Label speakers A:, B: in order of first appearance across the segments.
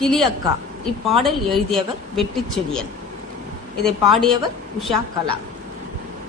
A: கிளியக்கா. இப்பாடல் எழுதியவர் வெட்டுச்செழியன் இதை பாடியவர் உஷா கலா.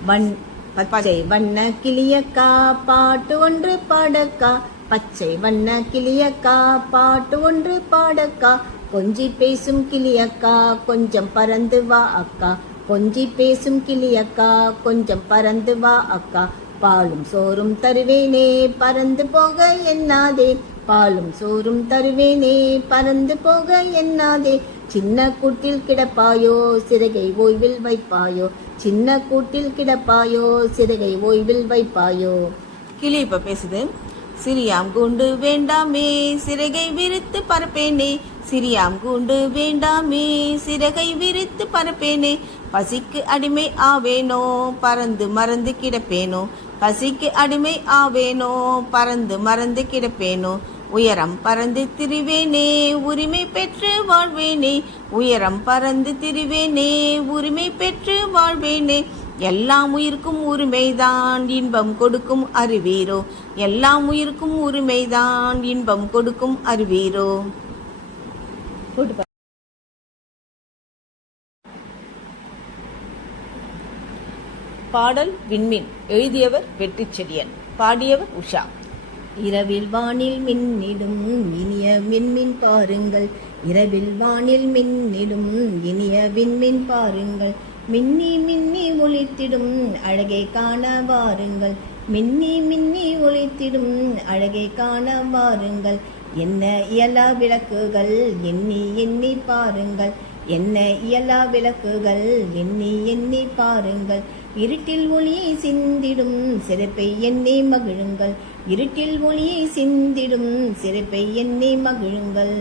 B: வண் பச்சை வண்ண கிளியக்கா பாட்டு ஒன்று பாடக்கா. பச்சை வண்ண கிளியக்கா பாட்டு ஒன்று பாடக்கா. கொஞ்சி பேசும் கிளியக்கா கொஞ்சம் பறந்து வா அக்கா. கொஞ்சி பேசும் கிளியக்கா கொஞ்சம் பறந்து வா அக்கா. பாலும் சோறும் தருவேனே பறந்து போக எண்ணாதே பாலும் சோறும் தருவேனே பறந்து போக எண்ணாதே சின்ன கூட்டில் கிடப்பாயோ சிறகை ஓய்வில் வைப்பாயோ? சின்ன கூட்டில் கிடப்பாயோ சிறகை ஓய்வில் வைப்பாயோ?
A: கிளி இப்ப பேசுது. சிரியாம் கூண்டு வேண்டாமே சிறகை விரித்து பரப்பேனே. சிரியாம் கூண்டு வேண்டாமே சிறகை விரித்து பரப்பேனே. பசிக்கு அடிமை ஆவேனோ பறந்து மறந்து கிடப்பேனோ? பசிக்கு அடிமை ஆவேனோ? பறந்து மறந்து கிடப்பேனோ? உயரம் பறந்து திரிவேனே உரிமை பெற்று வாழ்வேனே. உயரம் பறந்து திரிவேனே உரிமை பெற்று வாழ்வேனே. எல்லாம் உயிருக்கும் உரிமைதான் இன்பம் கொடுக்கும் அறிவீரோ? எல்லாம் உயிருக்கும் உரிமைதான் இன்பம் கொடுக்கும் அறிவீரோ
B: போட்டு பா-
A: பாடல் விண்மின். எழுதியவர் வெற்றிச்செடியன் பாடியவர் உஷா.
B: இரவில் வானில் மின்னிடும் இனிய விண்மின் பாருங்கள். இரவில் வானில் மின்னிடும் இனிய விண்மீன் பாருங்கள். மின்னி மின்னி ஒளித்திடும் அழகை காண வாருங்கள். மின்னி மின்னி ஒளித்திடும் அழகை காண வாருங்கள். என்ன இயலா விளக்குகள் எண்ணி எண்ணி பாருங்கள். என்ன இயலா விளக்குகள் எண்ணி எண்ணி பாருங்கள். இருட்டில் ஒளியை சிந்திடும் சிறப்பை என்னை மகிழுங்கள். இருட்டில் ஒளியை சிந்திடும் சிறப்பை என்னை மகிழுங்கள்.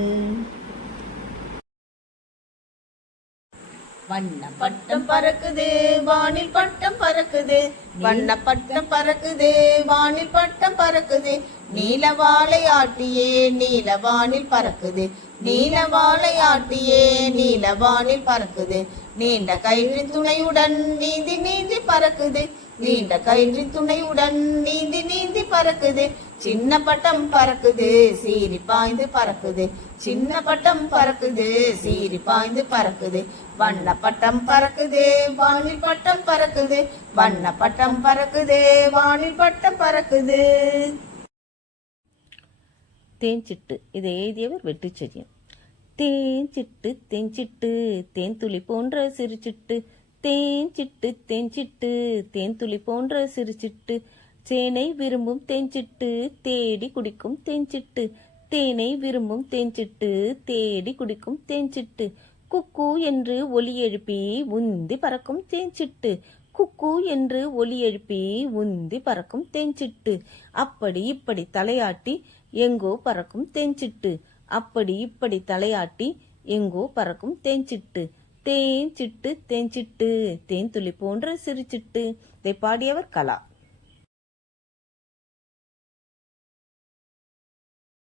A: வண்ண பட்டம் பறக்குது வானில் பட்டம் பறக்குது. வண்ண பட்டம் பறக்குது வானில் பட்டம் பறக்குது. நீல வாழை ஆட்டியே நீல வானில் பறக்குது. நீல ஆட்டியே நீல வானில் பறக்குது. நீண்ட கயிற்றின் துணையுடன் நீந்தி நீந்தி பறக்குது. நீண்ட கயிற்றின் துணையுடன் நீந்தி நீந்தி பறக்குது. சின்ன பட்டம் பறக்குது சீரி பாய்ந்து பறக்குது. சின்ன பட்டம் பறக்குது சீரி பாய்ந்து பறக்குது. வண்ண பட்டம் பறக்குது வானில் பட்டம் பறக்குது. வண்ண பட்டம் பறக்குது வானில் பட்டம் பறக்குது. தேஞ்சிட்டு இதை எழுதியவர் வெற்றிச்செடியன் தேஞ்சிட்டு தேன்சிட்டு தேன்துளி போன்ற சிரிச்சிட்டு தேஞ்சிட்டு தெஞ்சிட்டு தேன்துளி போன்ற சிரிச்சிட்டு தேனை விரும்பும் தேஞ்சிட்டு தேடி குடிக்கும் தேஞ்சிட்டு தேனை விரும்பும் தேஞ்சிட்டு தேடி குடிக்கும் தேஞ்சிட்டு குக்கு என்று ஒலி எழுப்பி உந்தி பறக்கும் தேஞ்சிட்டு குக்கு என்று ஒலி எழுப்பி உந்தி பறக்கும் தேஞ்சிட்டு அப்படி இப்படி தலையாட்டி எங்கோ பறக்கும் தேஞ்சிட்டு. அப்படி இப்படி தலையாட்டி எங்கோ பறக்கும் தேஞ்சிட்டு. தேன் சிட்டு தேன் சிட்டு தேன் துளி போன்ற சிரிச்சிட்டு. இதை பாடியவர் கலா.